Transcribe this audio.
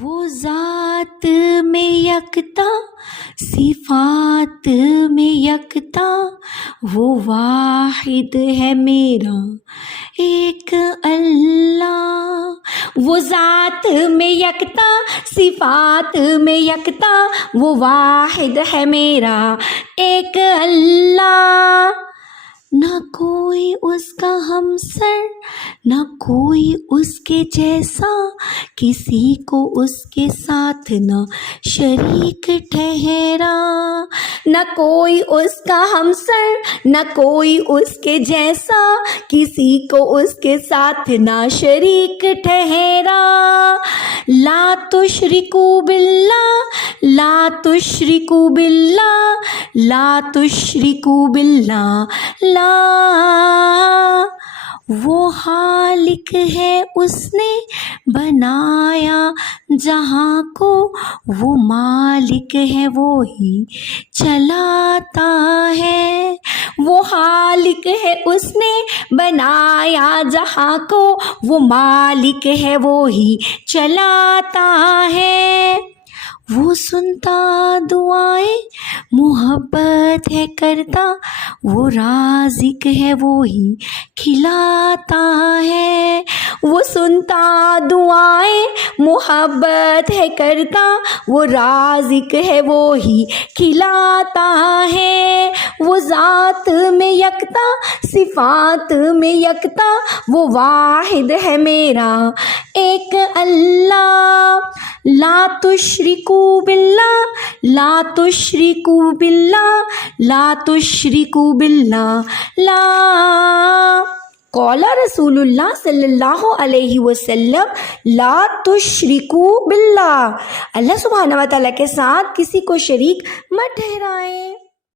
وہ ذات میں یکتا، صفات میں یکتا، وہ واحد ہے میرا ایک اللہ۔ وہ ذات میں یکتا، صفات میں یکتا، وہ واحد ہے میرا ایک اللہ۔ نہ کوئی اس کا ہمسر، نہ کوئی اس کے جیسا، کسی کو اس کے ساتھ نہ شریک ٹھہرا۔ نہ کوئی اس کا ہمسر، نہ کوئی اس کے جیسا، کسی کو اس کے ساتھ نہ شریک ٹھہرا۔ لا تشرکوا باللہ، لا تشرکوا باللہ، لا تشرکوا باللہ، لا۔ وہ خالق ہے، اس نے بنایا جہاں کو، وہ مالک ہے، وہی چلاتا ہے۔ وہ خالق ہے، اس نے بنایا جہاں کو، وہ مالک ہے، وہی چلاتا ہے۔ وہ سنتا دعائیں محبت ہے کرتا، وہ رازق ہے، وہی کھلاتا ہے۔ وہ سنتا دعائیں محبت ہے کرتا، وہ رازق ہے، وہی کھلاتا ہے۔ وہ ذات میں یکتا، صفات میں یکتا، وہ واحد ہے میرا ایک اللہ۔ لا تشرکوا باللہ، لا تشرکوا باللہ، لا تشرکوا باللہ، لا۔ قال رسول اللہ صلی اللہ علیہ وسلم لا تشرکوا باللہ، اللہ سبحانہ و تعالیٰ کے ساتھ کسی کو شریک مت ٹھہرائیں۔